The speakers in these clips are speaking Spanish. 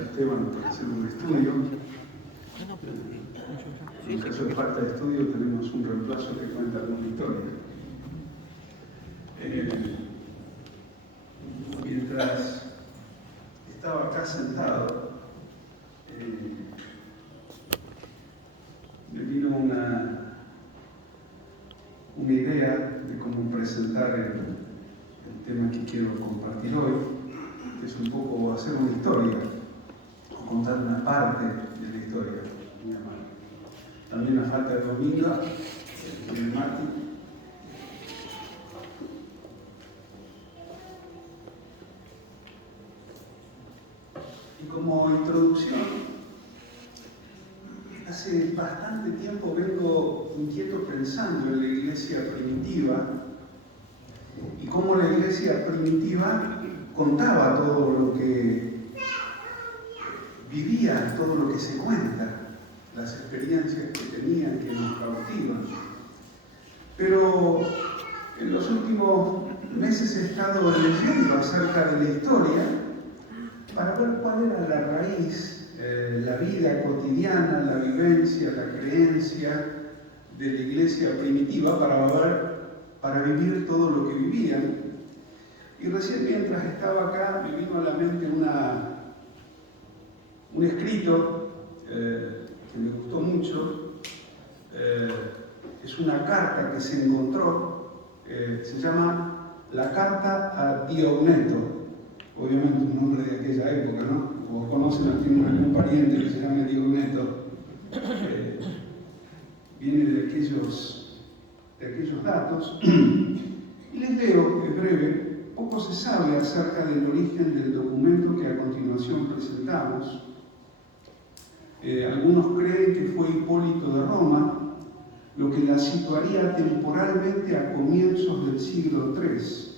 a Esteban para hacer un estudio. En caso de falta de estudio tenemos un reemplazo que cuenta con una historia. Mientras estaba acá sentado, me vino una idea de cómo presentar el tema que quiero compartir hoy, que es un poco hacer una historia, o contar una parte de la historia. También a falta de domingo, el Mati. Y como introducción, hace bastante tiempo vengo inquieto pensando en la iglesia primitiva y cómo la iglesia primitiva contaba todo lo que vivía, todo lo que se cuenta, las experiencias que tenían, que nos cautivan. Pero en los últimos meses he estado leyendo acerca de la historia para ver cuál era la raíz, la vida cotidiana, la vivencia, la creencia de la iglesia primitiva para vivir todo lo que vivían. Y recién mientras estaba acá me vino a la mente un escrito que me gustó mucho. Es una carta que se encontró, se llama La Carta a Diogneto. Obviamente un nombre de aquella época, ¿no? Vos conocen, tienen algún pariente que se llame Diogneto. Viene de aquellos datos. Y les leo, es breve. Poco se sabe acerca del origen del documento que a continuación presentamos. Algunos creen que fue Hipólito de Roma, lo que la situaría temporalmente a comienzos del siglo III.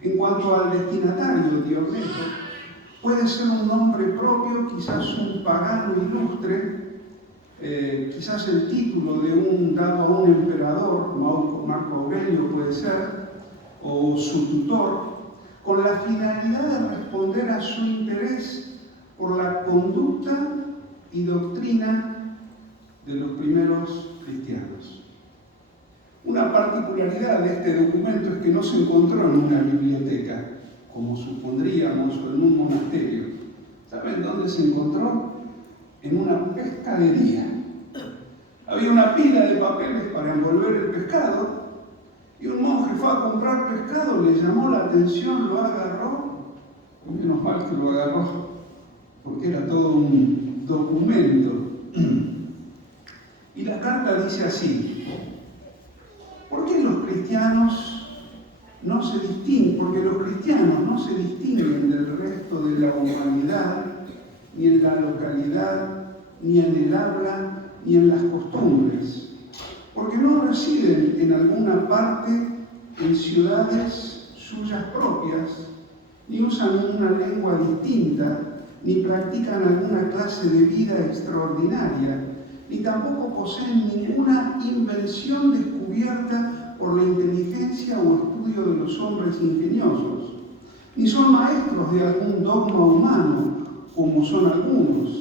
En cuanto al destinatario, Diogneto, puede ser un nombre propio, quizás un pagano ilustre, quizás el título dado a un emperador, Marco Aurelio puede ser, o su tutor, con la finalidad de responder a su interés por la conducta y doctrina de los primeros cristianos. Una particularidad de este documento es que no se encontró en una biblioteca, como supondríamos, o en un monasterio. ¿Saben dónde se encontró? En una pescadería. Había una pila de papeles para envolver el pescado, y un monje fue a comprar pescado, le llamó la atención, lo agarró, y menos mal que lo agarró, porque era todo un documento. Y la carta dice así: ¿por qué los cristianos no se distinguen? Porque los cristianos no se distinguen del resto de la humanidad, ni en la localidad, ni en el habla, ni en las costumbres. Porque no residen en alguna parte en ciudades suyas propias, ni usan una lengua distinta, ni practican alguna clase de vida extraordinaria, ni tampoco poseen ninguna invención descubierta por la inteligencia o estudio de los hombres ingeniosos, ni son maestros de algún dogma humano, como son algunos.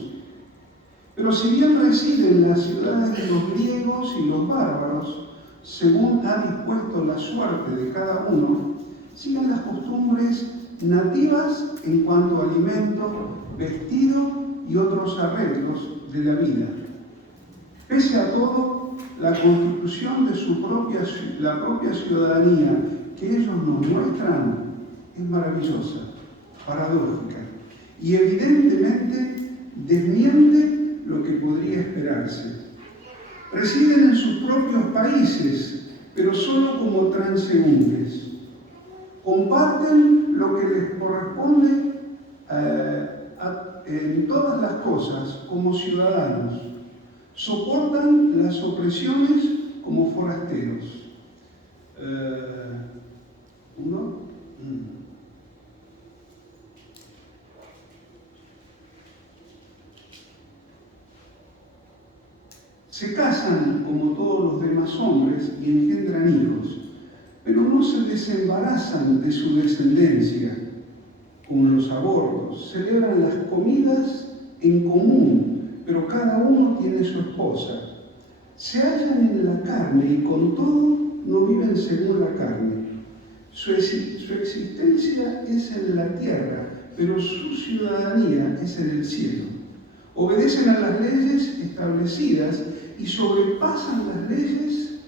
Pero si bien residen en las ciudades de los griegos y los bárbaros, según ha dispuesto la suerte de cada uno, siguen las costumbres nativas en cuanto a alimento, vestido y otros arreglos de la vida. Pese a todo, la constitución de la propia ciudadanía que ellos nos muestran es maravillosa, paradójica y evidentemente desmiente lo que podría esperarse. Residen en sus propios países, pero solo como transeúntes. Comparten lo que les corresponde en todas las cosas como ciudadanos. Soportan las opresiones como forasteros. Se casan como todos los demás hombres y engendran hijos, pero no se desembarazan de su descendencia, con los abortos, celebran las comidas en común, pero cada uno tiene su esposa. Se hallan en la carne y con todo no viven según la carne. Su existencia es en la tierra, pero su ciudadanía es en el cielo. Obedecen a las leyes establecidas y sobrepasan las leyes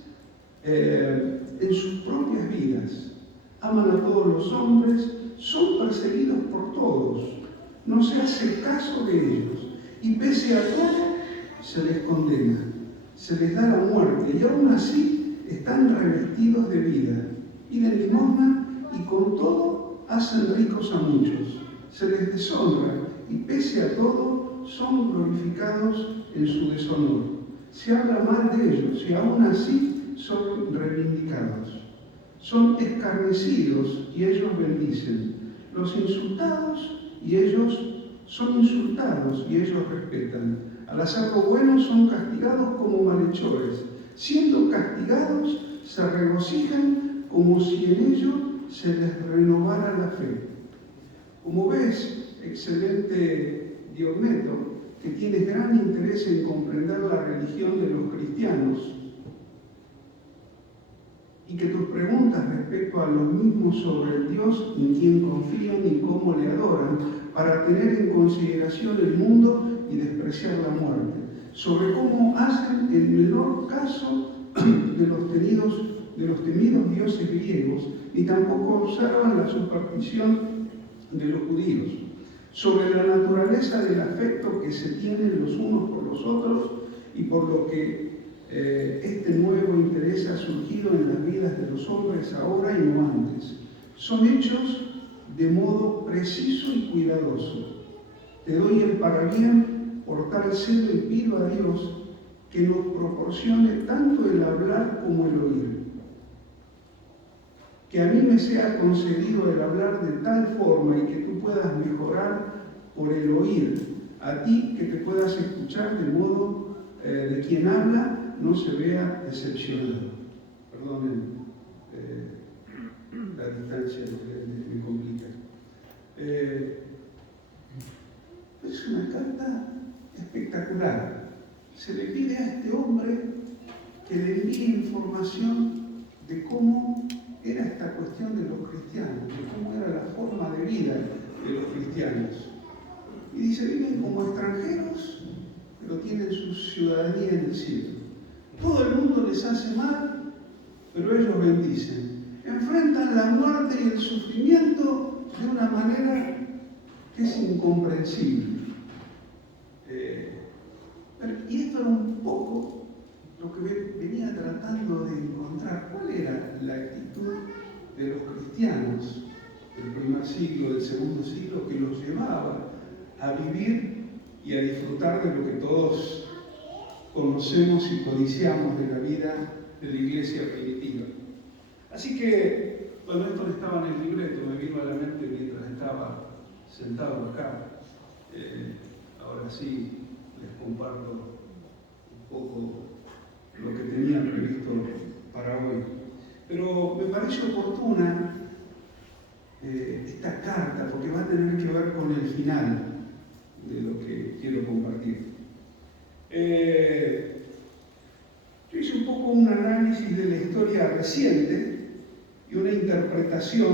en sus propias vidas. Aman a todos los hombres, son perseguidos por todos, no se hace caso de ellos, y pese a todo se les condena, se les da la muerte, y aún así están revestidos de vida, piden limosna y con todo hacen ricos a muchos, se les deshonra, y pese a todo son glorificados en su deshonor. Se habla mal de ellos y aún así son reivindicados. Son escarnecidos y ellos bendicen. Los insultados y ellos son insultados y ellos respetan. Al hacer lo bueno son castigados como malhechores. Siendo castigados se regocijan como si en ello se les renovara la fe. Como ves, excelente Diogneto, que tienes gran interés en comprender la religión de los cristianos, y que tus preguntas respecto a los mismos sobre el Dios en quien confían y cómo le adoran, para tener en consideración el mundo y despreciar la muerte, sobre cómo hacen el menor caso de los temidos dioses griegos, ni tampoco observan la superstición de los judíos, sobre la naturaleza del afecto que se tienen los unos por los otros y por lo que este nuevo interés ha surgido en las vidas de los hombres ahora y no antes. Son hechos de modo preciso y cuidadoso. Te doy el parabién por tal celo y pido a Dios que nos proporcione tanto el hablar como el oír. Que a mí me sea concedido el hablar de tal forma y que tú puedas mejorar por el oír, a ti que te puedas escuchar de modo de quien habla no se vea decepcionado. Perdonen la distancia, me complica. Es una carta espectacular. Se le pide a este hombre que le envíe información de cómo era esta cuestión de los cristianos, de cómo era la forma de vida de los cristianos. Y dice, viven como extranjeros, pero tienen su ciudadanía en el cielo. Todo el mundo les hace mal, pero ellos bendicen. Enfrentan la muerte y el sufrimiento de una manera que es incomprensible. Y esto era un poco lo que venía tratando de encontrar. ¿Cuál era la actitud de los cristianos del primer siglo, del segundo siglo, que los llevaba a vivir y a disfrutar de lo que todos conocemos y codiciamos de la vida de la iglesia primitiva? Así que, cuando esto estaba en el libreto, me vino a la mente mientras estaba sentado acá. Ahora sí les comparto un poco lo que tenía previsto para hoy. Pero me parece oportuna esta carta, porque va a tener que ver con el final de lo que quiero compartir. Yo hice un poco un análisis de la historia reciente y una interpretación,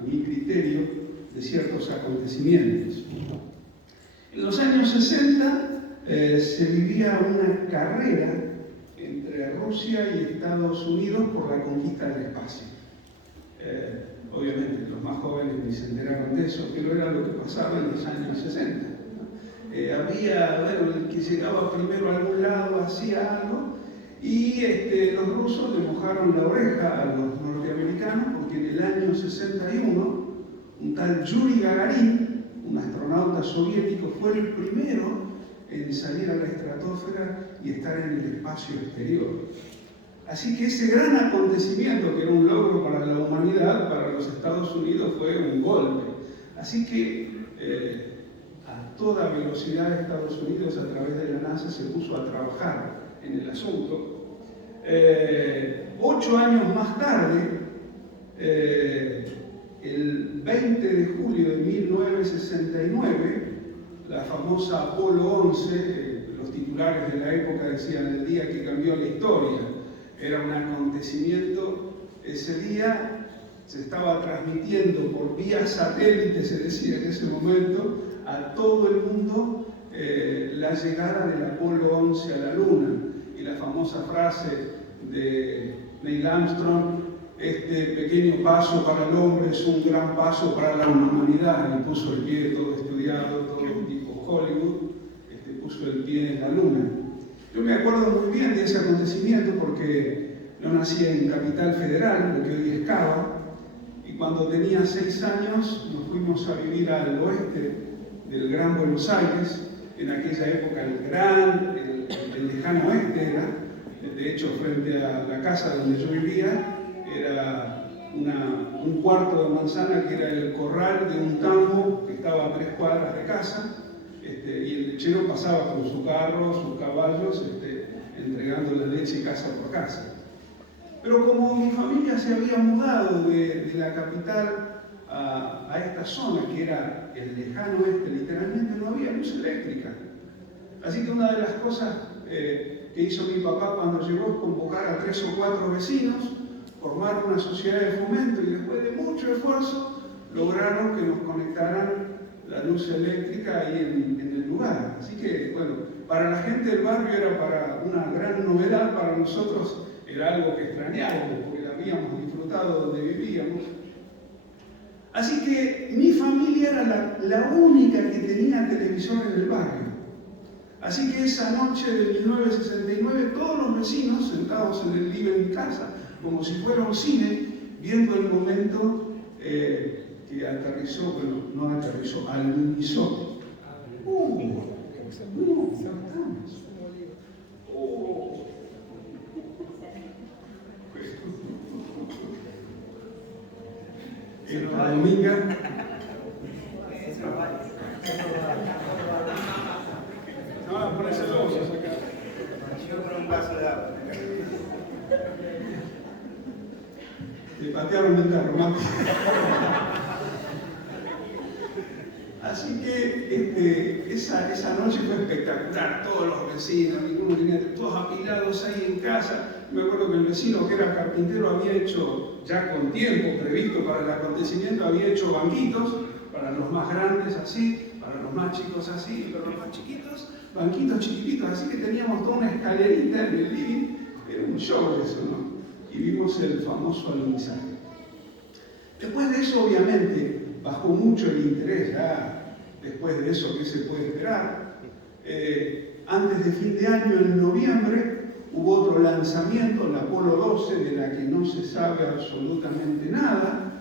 a mi criterio, de ciertos acontecimientos. En los años 60 se vivía una carrera entre Rusia y Estados Unidos por la conquista del espacio. Obviamente los más jóvenes ni se enteraron de eso, pero era lo que pasaba en los años 60. El que llegaba primero a algún lado hacía algo, y los rusos le mojaron la oreja a los norteamericanos porque en el año 61 un tal Yuri Gagarin, un astronauta soviético, fue el primero en salir a la estratosfera y estar en el espacio exterior. Así que ese gran acontecimiento, que era un logro para la humanidad, para los Estados Unidos fue un golpe. Así que a toda velocidad Estados Unidos, a través de la NASA, se puso a trabajar en el asunto. 8 años más tarde, el el 20 de julio de 1969, la famosa Apolo 11, los titulares de la época decían el día que cambió la historia. Era un acontecimiento, ese día se estaba transmitiendo por vía satélite, se decía en ese momento, a todo el mundo la llegada del Apolo 11 a la Luna. Y la famosa frase de Neil Armstrong: este pequeño paso para el hombre es un gran paso para la humanidad. Y puso el pie todo estudiado, todo tipo Hollywood, puso el pie en la Luna. Yo me acuerdo muy bien de ese acontecimiento porque yo nací en Capital Federal, lo que hoy es Cava, y cuando tenía 6 años nos fuimos a vivir al oeste del Gran Buenos Aires. En aquella época el lejano oeste era, de hecho, frente a la casa donde yo vivía, era un cuarto de manzana que era el corral de un tambo que estaba a 3 cuadras de casa, y el lechero pasaba con su carro, sus caballos, entregando la leche casa por casa. Pero como mi familia se había mudado de la capital a esta zona, que era el lejano oeste, literalmente no había luz eléctrica. Así que una de las cosas que hizo mi papá cuando llegó es convocar a 3 o 4 vecinos, formar una sociedad de fomento, y después de mucho esfuerzo lograron que nos conectaran la luz eléctrica ahí en el lugar. Así que, bueno, para la gente del barrio era una gran novedad, para nosotros era algo que extrañábamos porque la habíamos disfrutado donde vivíamos. Así que mi familia era la única que tenía televisión en el barrio. Así que esa noche de 1969, todos los vecinos sentados en el living de casa, como si fuera un cine, viendo el momento que aterrizó, bueno, no aterrizó, alunizó. Esta dominga. No van a poner celosos acá. Yo con un vaso de agua. Te patearon del carro, ¿no? Así que esa noche fue espectacular. Todos los vecinos, ninguno tenía, todos apilados ahí en casa. Me acuerdo que el vecino que era carpintero había hecho, ya con tiempo previsto para el acontecimiento, había hecho banquitos para los más grandes así, para los más chicos así, y para los más chiquitos, banquitos chiquititos. Así que teníamos toda una escalerita en el living. Era un show eso, ¿no? Y vimos el famoso alunizaje. Después de eso, obviamente, bajó mucho el interés. Ya después de eso, ¿qué se puede esperar? Antes de fin de año, en noviembre, hubo otro lanzamiento, la Apolo 12, de la que no se sabe absolutamente nada.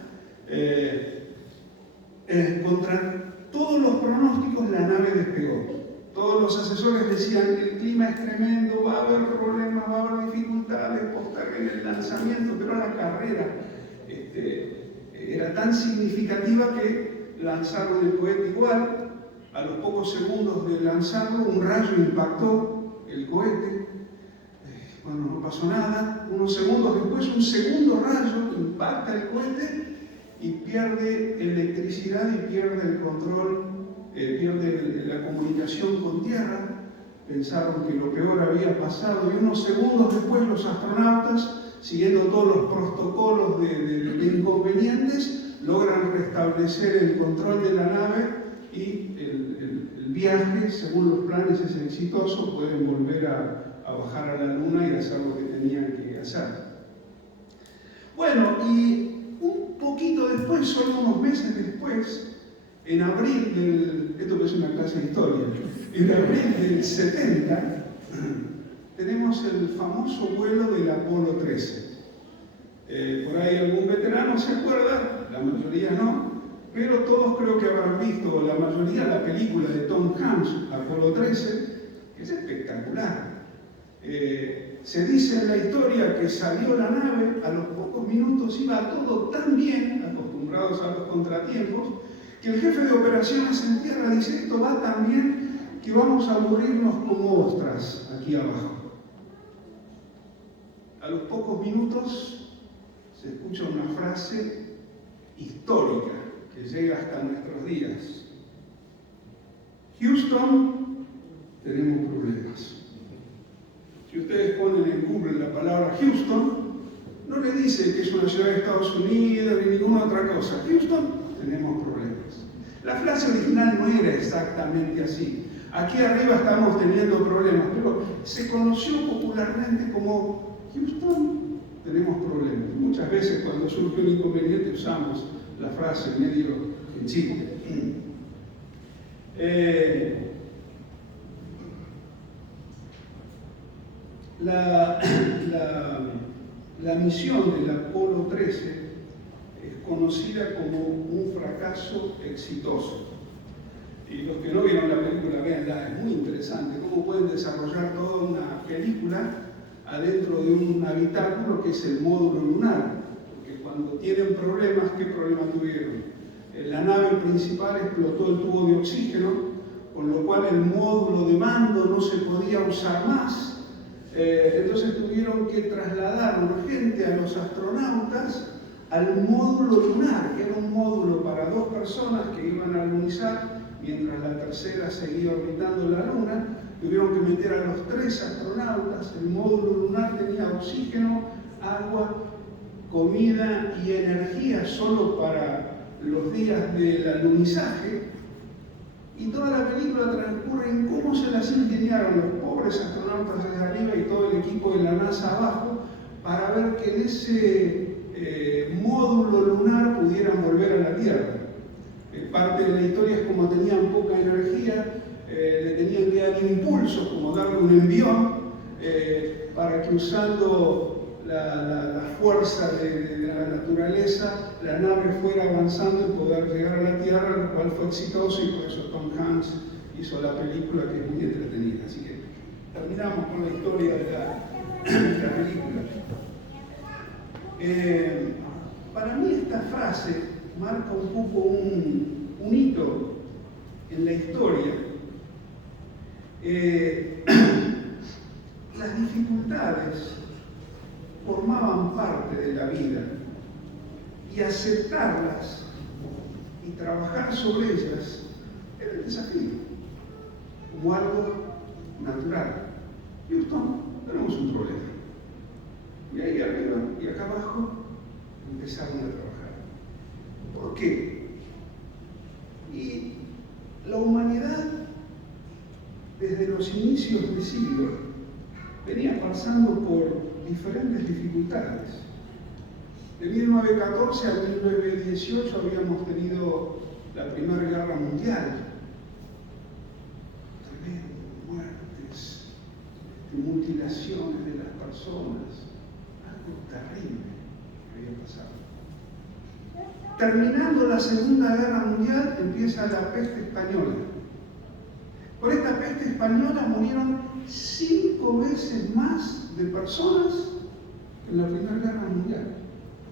Contra todos los pronósticos, la nave despegó. Todos los asesores decían que el clima es tremendo, va a haber problemas, va a haber dificultades, posterguen el lanzamiento, pero la carrera era tan significativa que lanzaron el cohete igual. A los pocos segundos de lanzarlo, un rayo impactó el cohete. Bueno, no pasó nada. Unos segundos después, un segundo rayo impacta el cohete y pierde electricidad y pierde el control, pierde la comunicación con tierra. Pensaron que lo peor había pasado, y unos segundos después los astronautas, siguiendo todos los protocolos de inconvenientes, logran restablecer el control de la nave, y el viaje, según los planes, es exitoso. Pueden volver a bajar a la Luna y hacer lo que tenían que hacer. Bueno, y un poquito después, solo unos meses después, en abril esto es una clase de historia, en abril del 70, tenemos el famoso vuelo del Apolo 13. Por ahí algún veterano se acuerda, la mayoría no, pero todos creo que habrán visto, la mayoría, la película de Tom Hanks, Apolo 13, que es espectacular. Se dice en la historia que salió la nave, a los pocos minutos iba todo tan bien, acostumbrados a los contratiempos, que el jefe de operaciones en tierra dice: esto va tan bien que vamos a morirnos como ostras aquí abajo. A los pocos minutos se escucha una frase histórica, que llega hasta nuestros días. Houston, tenemos problemas. Si ustedes ponen en Google la palabra Houston, no le dice que es una ciudad de Estados Unidos ni ninguna otra cosa. Houston, tenemos problemas. La frase original no era exactamente así. Aquí arriba estamos teniendo problemas, pero se conoció popularmente como Houston, tenemos problemas. Muchas veces cuando surge un inconveniente usamos la frase medio en chiste. La misión del Apolo 13 es conocida como un fracaso exitoso. Y los que no vieron la película, véanla, es muy interesante. Cómo pueden desarrollar toda una película adentro de un habitáculo que es el módulo lunar. Porque cuando tienen problemas, ¿qué problema tuvieron? La nave principal explotó el tubo de oxígeno, con lo cual el módulo de mando no se podía usar más. Entonces tuvieron que trasladar urgente a los astronautas al módulo lunar, que era un módulo para 2 personas que iban a alunizar, mientras la tercera seguía orbitando la Luna. Tuvieron que meter a los 3 astronautas. El módulo lunar tenía oxígeno, agua, comida y energía solo para los días del alunizaje. Y toda la película transcurre en cómo se las ingeniaron los pobres astronautas desde arriba y todo el equipo de la NASA abajo para ver que en ese módulo lunar pudieran volver a la Tierra. Parte de la historia es como tenían poca energía, le tenían que dar impulsos, como darle un envión, para que usando la fuerza de la naturaleza, la nave fuera avanzando y poder llegar a la Tierra, lo cual fue exitoso, y por eso Tom Hanks hizo la película, que es muy entretenida. Así que terminamos con la historia de la película. Para mí esta frase marca un poco un hito en la historia. Las dificultades formaban parte de la vida y aceptarlas y trabajar sobre ellas era el desafío, como algo natural. Houston, tenemos un problema. Y ahí arriba y acá abajo empezaron a trabajar. ¿Por qué? Y la humanidad, desde los inicios del siglo, venía pasando por diferentes dificultades. De 1914 a 1918 habíamos tenido la Primera Guerra Mundial. Tremendas muertes, mutilaciones de las personas, algo terrible que había pasado. Terminando la Segunda Guerra Mundial, empieza la peste española. Por esta peste española murieron 5 veces más de personas que en la Primera Guerra Mundial.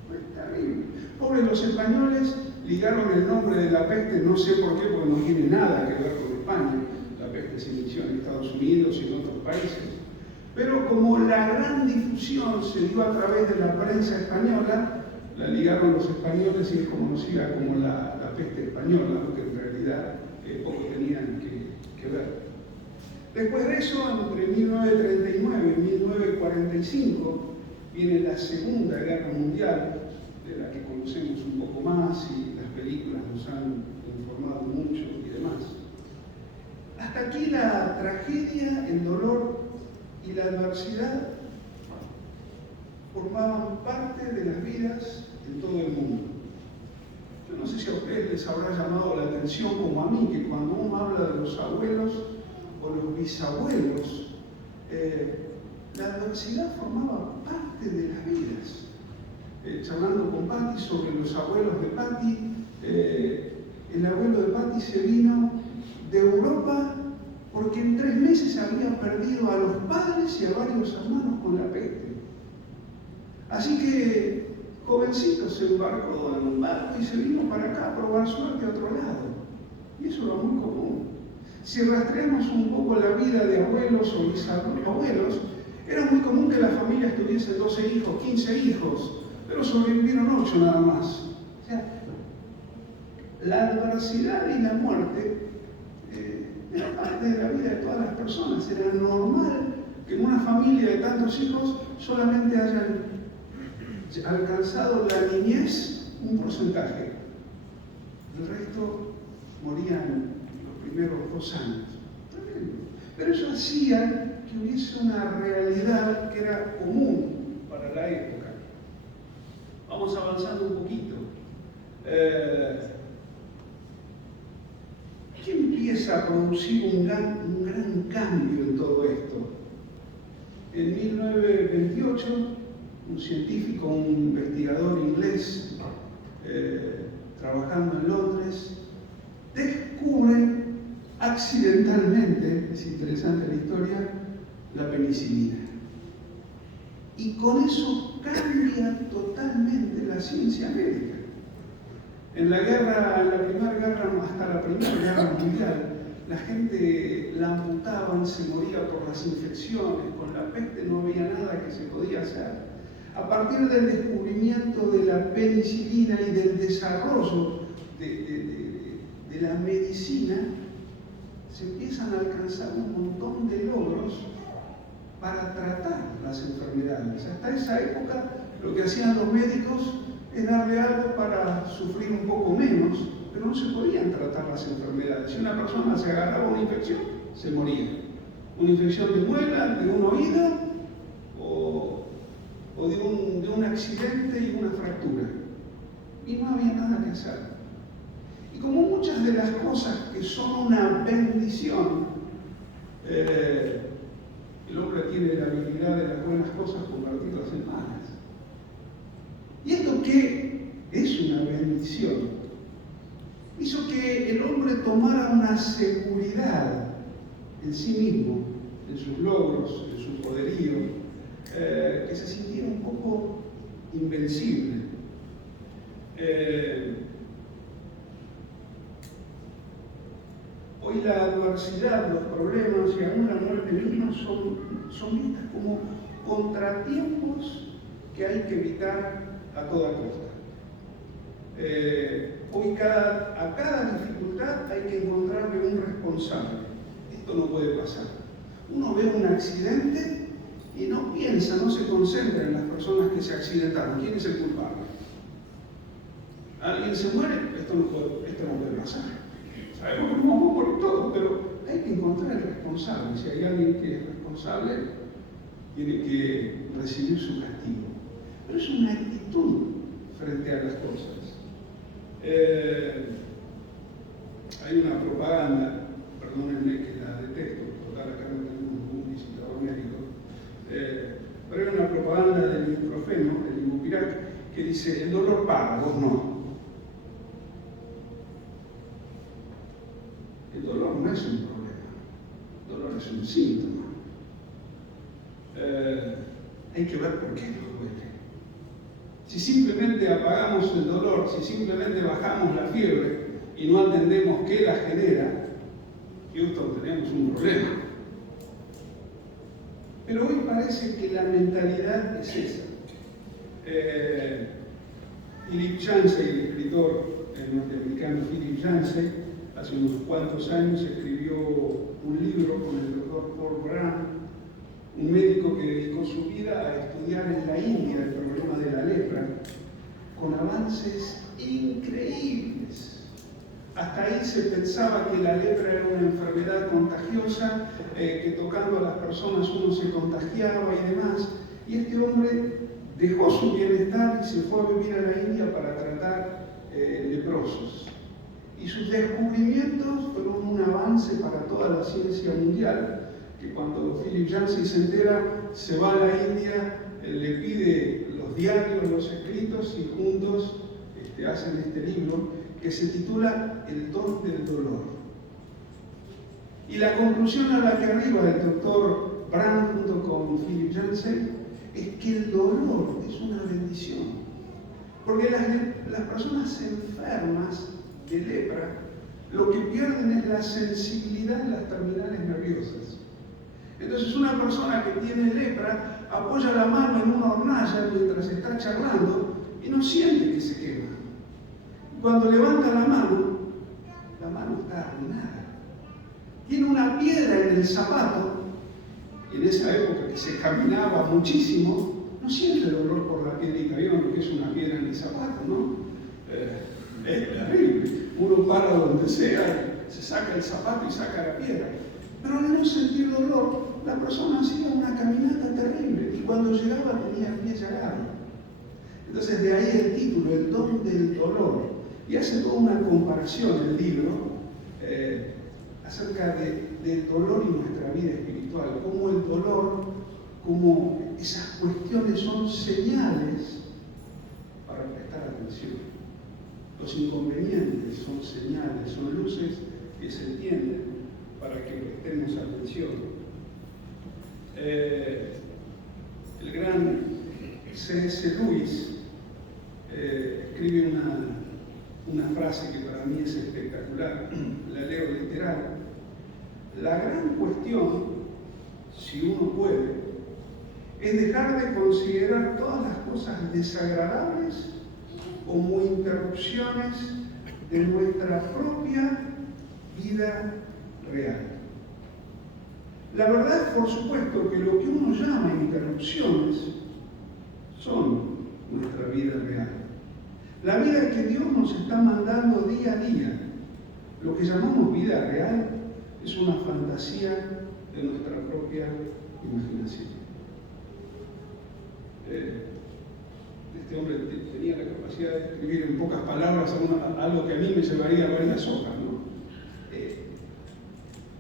Fue terrible. Pobres los españoles, ligaron el nombre de la peste, no sé por qué, porque no tiene nada que ver con España. La peste se inició en Estados Unidos y en otros países. Pero como la gran difusión se dio a través de la prensa española, la ligaron los españoles y es conocida como la peste española, porque en realidad poco tenían que ver. Después de eso, entre 1939 y 1945, viene la Segunda Guerra Mundial, de la que conocemos un poco más y las películas nos han informado mucho y demás. Hasta aquí la tragedia, el dolor y la adversidad formaban parte de las vidas en todo el mundo. Yo no sé si a ustedes les habrá llamado la atención, como a mí, que cuando uno habla de los abuelos o los bisabuelos, la adversidad formaba parte de las vidas. Charlando con Patti sobre los abuelos de Patti, el abuelo de Patti se vino de Europa porque en 3 meses había perdido a los padres y a varios hermanos con la peste. Así que, jovencito, se embarcó en un barco y se vino para acá a probar suerte a otro lado. Y eso era muy común. Si rastreamos un poco la vida de abuelos o bisabuelos, era muy común que las familias tuviesen 12 hijos, 15 hijos, pero sobrevivieron 8 nada más. O sea, la adversidad y la muerte era parte de la vida de todas las personas. Era normal que en una familia de tantos hijos solamente hayan alcanzado la niñez un porcentaje. El resto morían los primeros 2 años. Pero eso hacía que hubiese una realidad que era común para la época. Vamos avanzando un poquito. ¿Qué empieza a producir un gran cambio en todo esto? En 1928, un científico, un investigador inglés, trabajando en Londres, descubre accidentalmente, es interesante la historia, la penicilina. Y con eso cambia totalmente la ciencia médica. En la Primera Guerra, hasta la Primera Guerra Mundial, la gente la amputaban, se moría por las infecciones, con la peste no había nada que se podía hacer. A partir del descubrimiento de la penicilina y del desarrollo de la medicina, se empiezan a alcanzar un montón de logros para tratar las enfermedades. Hasta esa época, lo que hacían los médicos es darle algo para sufrir un poco menos, pero no se podían tratar las enfermedades. Si una persona se agarraba una infección, se moría. Una infección de muela, de un oído, o de un accidente y una fractura. Y no había nada que hacer. Y como muchas de las cosas que son una bendición, el hombre tiene la habilidad de las buenas cosas convertirlas en malas. ¿Y esto qué es una bendición? Hizo que el hombre tomara una seguridad en sí mismo, en sus logros, en su poderío, que se sintiera un poco invencible. Hoy la adversidad, los problemas y aún la muerte misma son vistas como contratiempos que hay que evitar a toda costa. Hoy a cada dificultad hay que encontrarle un responsable. Esto no puede pasar. Uno ve un accidente y no piensa, no se concentra en las personas que se accidentaron. ¿Quién es el culpable? ¿Alguien se muere? Esto no puede pasar. Sabemos que no vamos a morir todos, pero hay que encontrar el responsable. Si hay alguien que es responsable, tiene que recibir su castigo. Pero es una actitud frente a las cosas. Hay una propaganda, perdónenme que la detesto, total acá no tenemos un visitador médico, pero hay una propaganda del ibuprofeno, el Ibupirac, que dice: el dolor paga, vos no. El dolor no es un problema, el dolor es un síntoma. Hay que ver por qué nos duele. Si simplemente apagamos el dolor, si simplemente bajamos la fiebre y no atendemos qué la genera, Houston, tenemos un problema. Pero hoy parece que la mentalidad es esa. Philip Yancey, el escritor norteamericano Philip Yancey, hace unos cuantos años escribió un libro con el doctor Paul Brown, un médico que dedicó su vida a estudiar en la India el problema de la lepra, con avances increíbles. Hasta ahí se pensaba que la lepra era una enfermedad contagiosa, que tocando a las personas uno se contagiaba y demás. Y este hombre dejó su bienestar y se fue a vivir a la India para tratar leprosos. Y sus descubrimientos fueron un avance para toda la ciencia mundial, que cuando Philip Yancey se entera, se va a la India, le pide los diarios, los escritos, y juntos hacen este libro que se titula El don del dolor. Y la conclusión a la que arriba el doctor Brown junto con Philip Yancey es que el dolor es una bendición. Porque las personas enfermas de lepra lo que pierden es la sensibilidad en las terminales nerviosas. Entonces una persona que tiene lepra apoya la mano en una hornalla mientras está charlando y no siente que se quema. Cuando levanta la mano, está arruinada. Tiene una piedra en el zapato, y en esa época que se caminaba muchísimo, no siente dolor por la piedrita. ¿Vieron lo que es una piedra en el zapato, no? Es terrible. Uno para donde sea, se saca el zapato y saca la piedra. Pero al no sentir dolor, la persona hacía una caminata terrible y cuando llegaba tenía el pie llagado. Entonces de ahí el título, el don del dolor. Y hace toda una comparación el libro acerca del dolor y nuestra vida espiritual. Cómo el dolor, cómo esas cuestiones son señales para prestar atención. Los inconvenientes son señales, son luces que se entienden para que prestemos atención. El gran C.S. Lewis escribe una frase que para mí es espectacular, la leo literal. La gran cuestión, si uno puede, es dejar de considerar todas las cosas desagradables como interrupciones de nuestra propia vida real. La verdad es, por supuesto, que lo que uno llama interrupciones son nuestra vida real. La vida que Dios nos está mandando día a día, lo que llamamos vida real, es una fantasía de nuestra propia imaginación. Este hombre tenía la capacidad de escribir en pocas palabras algo que a mí me llevaría varias hojas, ¿no?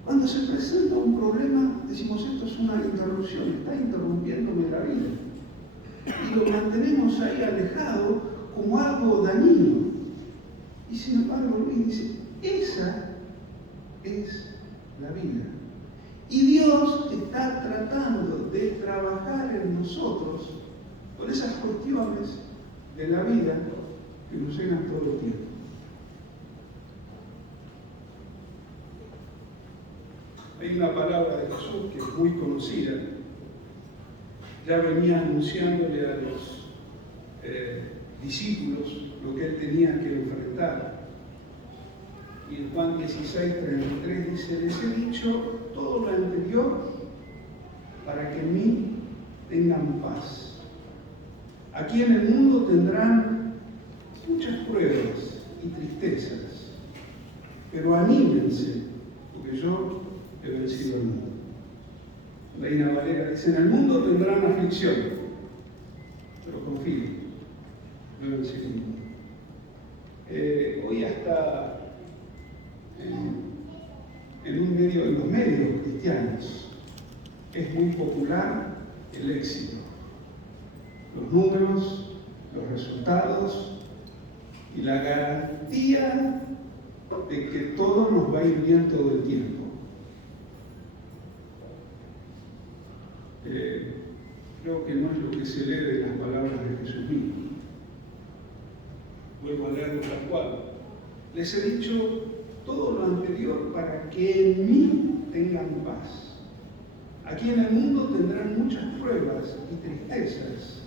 Cuando se presenta un problema, decimos esto es una interrupción, está interrumpiéndome la vida. Y lo mantenemos ahí alejado como algo dañino. Y sin embargo, Luis dice, esa es la vida. Y Dios está tratando de trabajar en nosotros con esas cuestiones de la vida que nos llenan todo el tiempo. Hay una palabra de Jesús que es muy conocida, ya venía anunciándole a los discípulos lo que él tenía que enfrentar. Y en Juan 16:33 dice, les he dicho todo lo anterior para que en mí tengan paz. Aquí en el mundo tendrán muchas pruebas y tristezas, pero anímense, porque yo he vencido al mundo. Reina Valera dice, en el mundo tendrán aflicción, pero confíen, yo he vencido al mundo. Hoy hasta en los medios cristianos es muy popular el éxito. Los números, los resultados y la garantía de que todo nos va a ir bien todo el tiempo. Creo que no es lo que se lee de las palabras de Jesús mismo. Vuelvo a leerlo tal cual. Les he dicho todo lo anterior para que en mí tengan paz. Aquí en el mundo tendrán muchas pruebas y tristezas,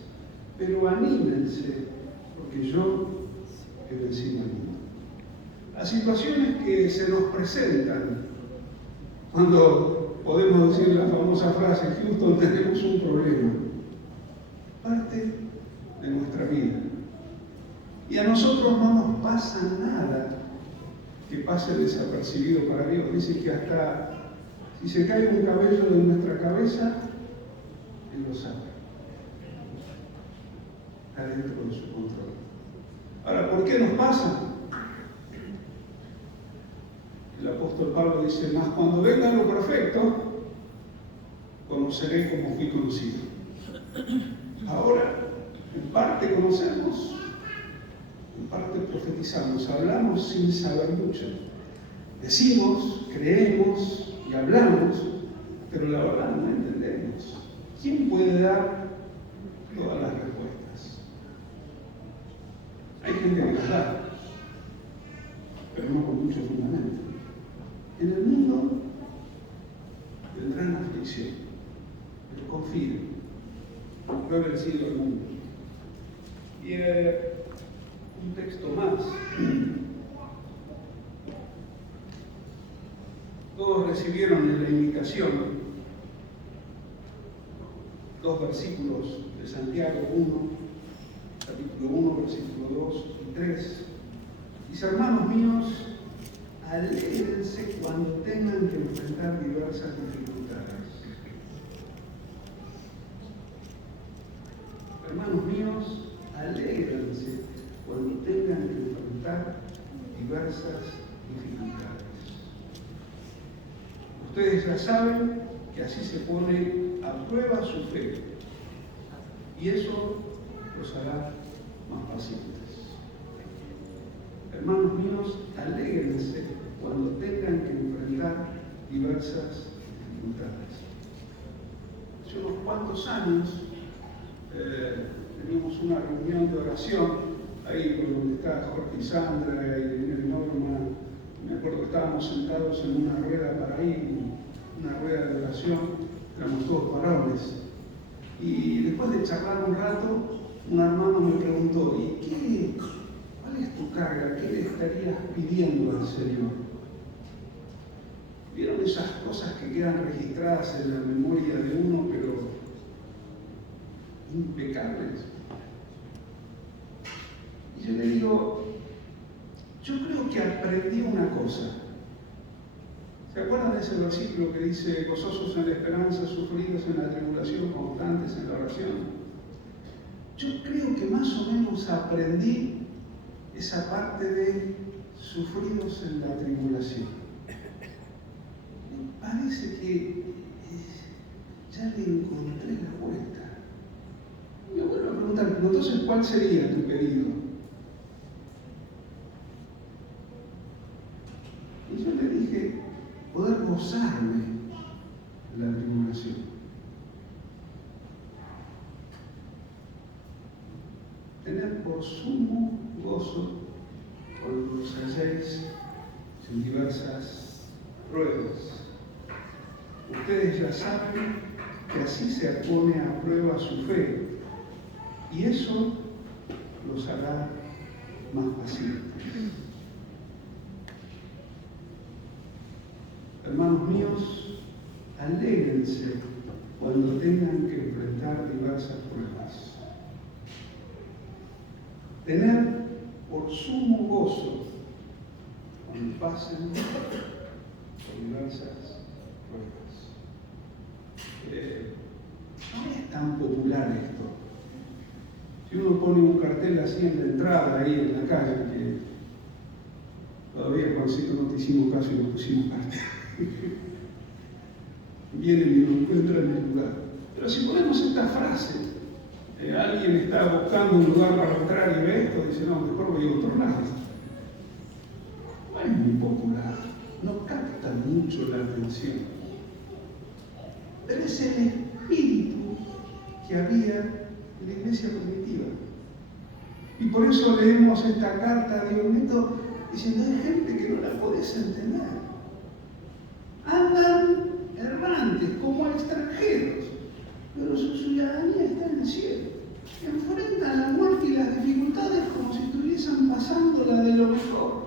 pero anímense, porque yo he vencido al mundo. Las situaciones que se nos presentan, cuando podemos decir la famosa frase, Houston, tenemos un problema, parte de nuestra vida. Y a nosotros no nos pasa nada que pase desapercibido para Dios. Dice que hasta si se cae un cabello de nuestra cabeza, Él lo sabe. Está dentro de su control. Ahora, ¿por qué nos pasa? El apóstol Pablo dice, mas cuando venga lo perfecto, conoceré como fui conocido. Ahora, en parte conocemos, en parte profetizamos, hablamos sin saber mucho. Decimos, creemos y hablamos, pero la verdad no entendemos. ¿Quién puede dar todas las respuestas? Hay gente que las da, pero no con mucho fundamento. En el mundo tendrán aflicción, pero confíen, yo he vencido al mundo. Y un texto más. Todos recibieron en la invitación 2 versículos de Santiago 1, capítulo 1, versículo 2 y 3. Dice: hermanos míos, alégrense cuando tengan que enfrentar diversas dificultades. Hermanos míos, alégrense cuando tengan que enfrentar diversas dificultades. Ustedes ya saben que así se pone a prueba su fe, y eso los hará más pacientes. Hermanos míos, alégrense cuando tengan que enfrentar diversas dificultades. Hace unos cuantos años teníamos una reunión de oración ahí por donde está Jorge y Sandra y Norma. Me acuerdo que estábamos sentados en una rueda para ahí, una rueda de oración, éramos todos varones. Y después de charlar un rato, un hermano me preguntó: ¿y cuál es tu carga? ¿Qué le estarías pidiendo al Señor? ¿Vieron esas cosas que quedan registradas en la memoria de uno, pero impecables? Y yo le digo: yo creo que aprendí una cosa. ¿Se acuerdan de ese versículo que dice: gozosos en la esperanza, sufridos en la tribulación, constantes en la oración? Yo creo que más o menos aprendí esa parte de sufridos en la tribulación. Me parece que ya le encontré la vuelta. Me vuelvo a preguntar: entonces, ¿cuál sería tu pedido? Y yo le dije: poder gozarme de la tribulación. Tener por sumo gozo cuando os halléis en diversas pruebas. Ustedes ya saben que así se pone a prueba su fe, y eso los hará más pacientes. Hermanos míos, alégrense cuando tengan que enfrentar diversas pruebas. Tener por sumo gozo cuando pasen por diversas pruebas. No es tan popular esto. Si uno pone un cartel así en la entrada, ahí en la calle, que todavía Juancito no te hicimos caso y no pusimos cartel. Vienen y lo encuentran en el lugar. Pero si ponemos esta frase, alguien está buscando un lugar para entrar y ve esto, dice: no, mejor voy a otro lado. No es muy popular, no capta mucho la atención. Pero es el espíritu que había en la iglesia primitiva. Y por eso leemos esta carta de Diometo diciendo: hay gente que no la podés entender. Andan errantes como extranjeros, pero su ciudadanía está en el cielo. Enfrentan la muerte y las dificultades como si estuviesen pasando la de lo mejor.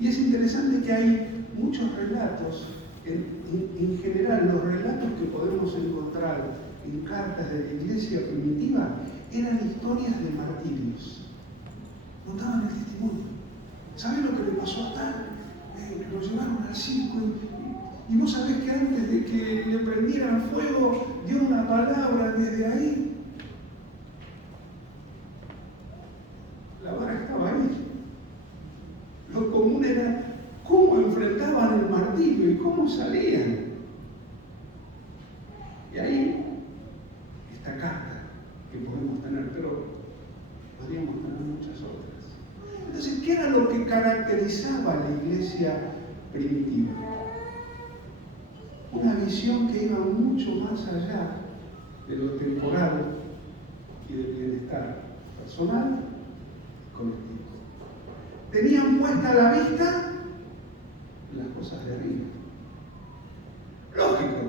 Y es interesante que hay muchos relatos, en general los relatos que podemos encontrar en cartas de la iglesia primitiva eran historias de martirios. Notaban el testimonio. ¿Saben lo que le pasó a tal? Lo llevaron al circo y vos sabés que antes de que le prendieran fuego dio una palabra desde ahí. La vara estaba ahí. Lo común era cómo enfrentaban el martirio y cómo salían. Y ahí esta carta que podemos tener, pero podríamos tener muchas otras. Entonces, ¿qué era lo que caracterizaba a la iglesia primitiva? Una visión que iba mucho más allá de lo temporal y del bienestar personal y colectivo. Tenían puesta la vista en las cosas de arriba. Lógico,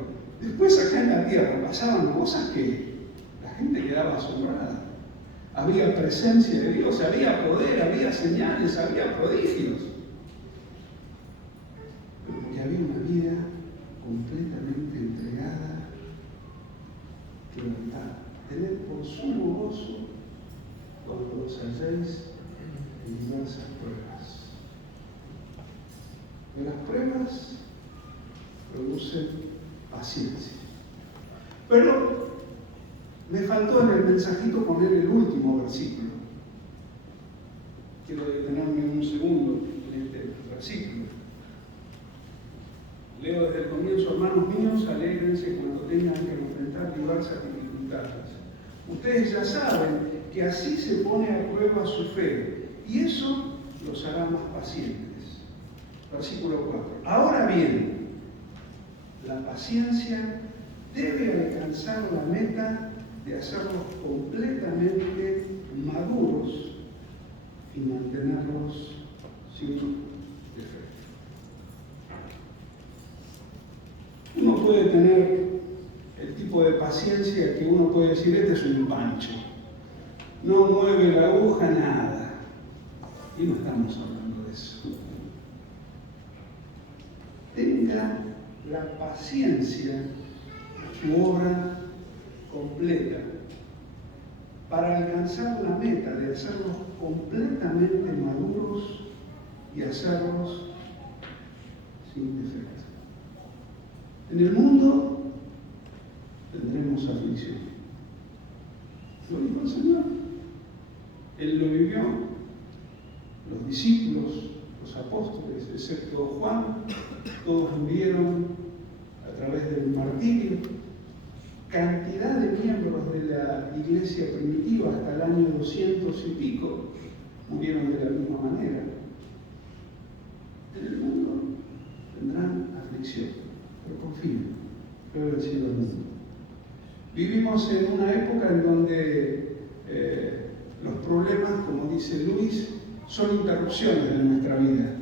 después acá en la tierra pasaban cosas que la gente quedaba asombrada. Había presencia de Dios, había poder, había señales, había prodigios. Pero porque había una vida halléis en diversas pruebas. Y las pruebas producen paciencia. Pero me faltó en el mensajito poner el último versículo. Quiero detenerme un segundo en este versículo. Leo desde el comienzo: hermanos míos, alégrense cuando tengan que enfrentar diversas dificultades. Ustedes ya saben que así se pone a prueba su fe, y eso los hará más pacientes. Versículo 4. Ahora bien, la paciencia debe alcanzar la meta de hacerlos completamente maduros y mantenerlos sin defecto. Uno puede tener el tipo de paciencia que uno puede decir: este es un pancho, no mueve la aguja nada. Y no estamos hablando de eso. Tenga la paciencia, su obra completa, para alcanzar la meta de hacerlos completamente maduros y hacerlos sin defecto. En el mundo tendremos aflicción. Lo dijo el Señor. Él lo vivió. Los discípulos, los apóstoles, excepto Juan, todos murieron a través del martirio. Cantidad de miembros de la iglesia primitiva hasta el año 200 y pico murieron de la misma manera. En el mundo tendrán aflicción, pero confíen, yo he vencido el mundo. Vivimos en una época en donde los problemas, como dice Luis, son interrupciones de nuestra vida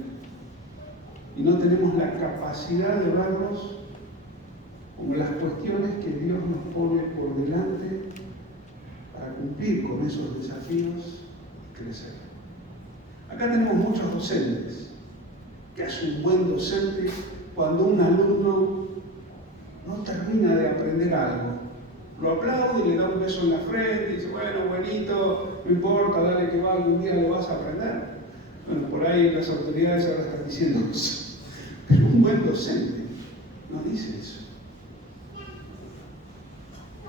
y no tenemos la capacidad de verlos como las cuestiones que Dios nos pone por delante para cumplir con esos desafíos y crecer. Acá tenemos muchos docentes. ¿Qué hace un buen docente cuando un alumno no termina de aprender algo? Lo aplaude y le da un beso en la frente y dice: bueno, buenito, no importa, dale que va, algún día lo vas a aprender. Bueno, por ahí las autoridades ahora están diciendo eso. Pero un buen docente no dice eso.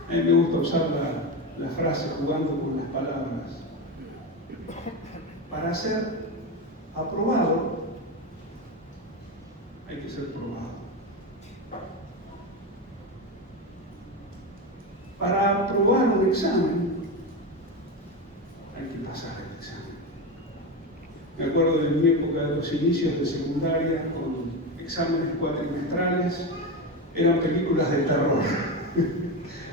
A mí me gusta usar la frase jugando con las palabras. Para ser aprobado, hay que ser probado. Para aprobar un examen, hay que pasar el examen. Me acuerdo de mi época de los inicios de secundaria, con exámenes cuatrimestrales, eran películas de terror.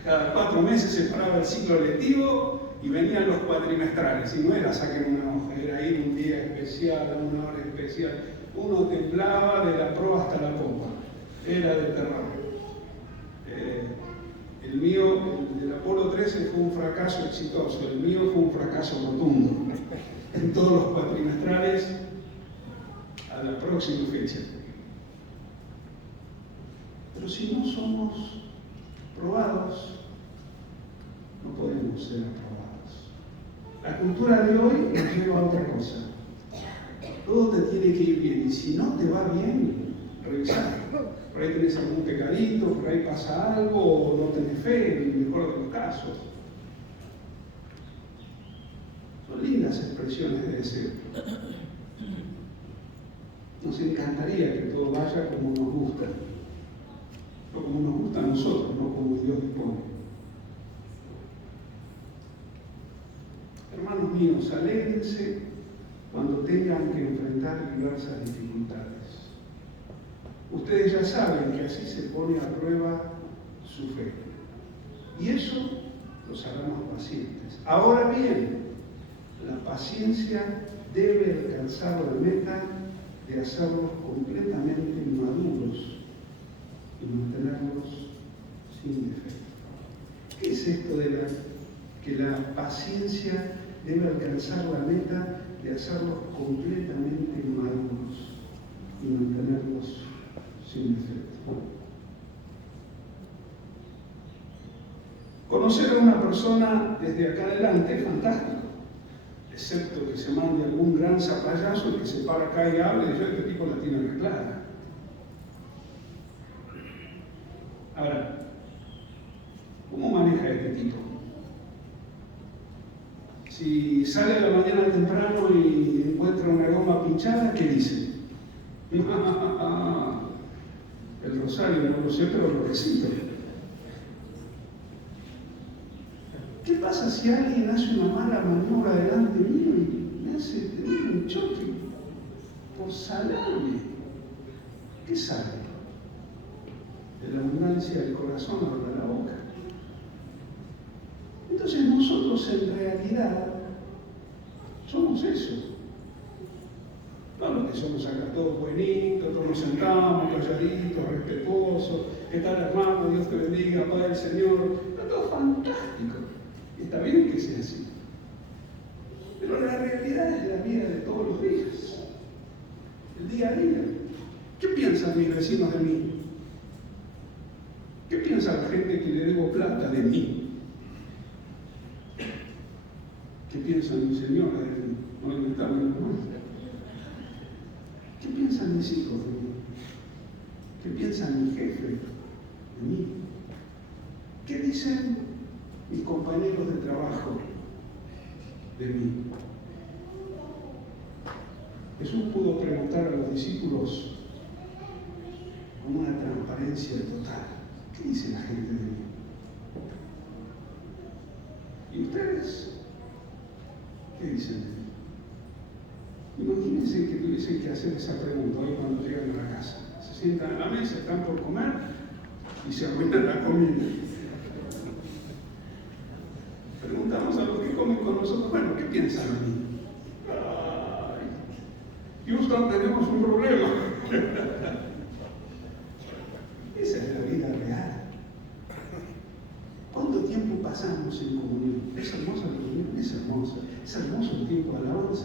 Cada 4 meses se paraba el ciclo lectivo y venían los cuatrimestrales. Y no era saquen una hoja, era ir un día especial, a una hora especial. Uno temblaba de la proa hasta la popa. Era de terror. El mío, el del Apolo 13, fue un fracaso exitoso. El mío fue un fracaso rotundo. En todos los cuatrimestrales, a la próxima fecha. Pero si no somos probados, no podemos ser aprobados. La cultura de hoy nos lleva a otra cosa. Todo te tiene que ir bien, y si no te va bien, revisar. Por ahí tenés algún pecadito, por ahí pasa algo, o no tenés fe, en el mejor de los casos. Son lindas expresiones de deseo. Nos encantaría que todo vaya como nos gusta. No como nos gusta a nosotros, no como Dios dispone. Hermanos míos, alégrense cuando tengan que enfrentar diversas dificultades. Ustedes ya saben que así se pone a prueba su fe. Y eso los hará más pacientes. Ahora bien, la paciencia debe alcanzar la meta de hacerlos completamente maduros y mantenerlos sin defecto. ¿Qué es esto de que la paciencia debe alcanzar la meta de hacerlos completamente maduros y mantenerlos sin defecto? Conocer a una persona desde acá adelante es fantástico. excepto que se mande algún gran zapallazo que se para acá y hable, y dice, este tipo la tiene arreglada. Ahora, ¿cómo maneja este tipo? Si sale a la mañana temprano y encuentra una goma pinchada, ¿qué dice? El rosario no lo sé, pero lo recito. ¿Qué pasa si alguien hace una mala maniobra delante mío y me hace tener un choque por salame? ¿Qué sale? De la abundancia del corazón habla la boca. Entonces nosotros en realidad somos eso. No los que somos acá todos buenitos, todos nos sentamos, calladitos, respetuosos, ¿qué tal hermano? Dios te bendiga, Padre del Señor. Está todo fantástico. Está bien que sea así. Pero la realidad es la vida de todos los días. El día a día. ¿Qué piensan mis vecinos de mí? ¿Qué piensa la gente que le debo plata de mí? ¿Qué piensa mi señora de mí? No inventarme nada más. ¿Qué piensan mis hijos de mí? ¿Qué piensa mi jefe de mí? ¿Qué dicen mis compañeros de trabajo de mí? Jesús pudo preguntar a los discípulos con una transparencia total. ¿Qué dice la gente de mí? ¿Y ustedes? ¿Qué dicen de mí? Imagínense que tuviesen que hacer esa pregunta hoy cuando llegan a la casa. Se sientan a la mesa, están por comer y se arruinan la comida. Preguntamos a los que comen con nosotros, bueno, ¿qué piensan de mí? Ay, Houston, tenemos un problema. Esa es la vida real. ¿Cuánto tiempo pasamos en comunión? Es hermosa la comunión, es hermosa. Es hermoso el tiempo de alabanza.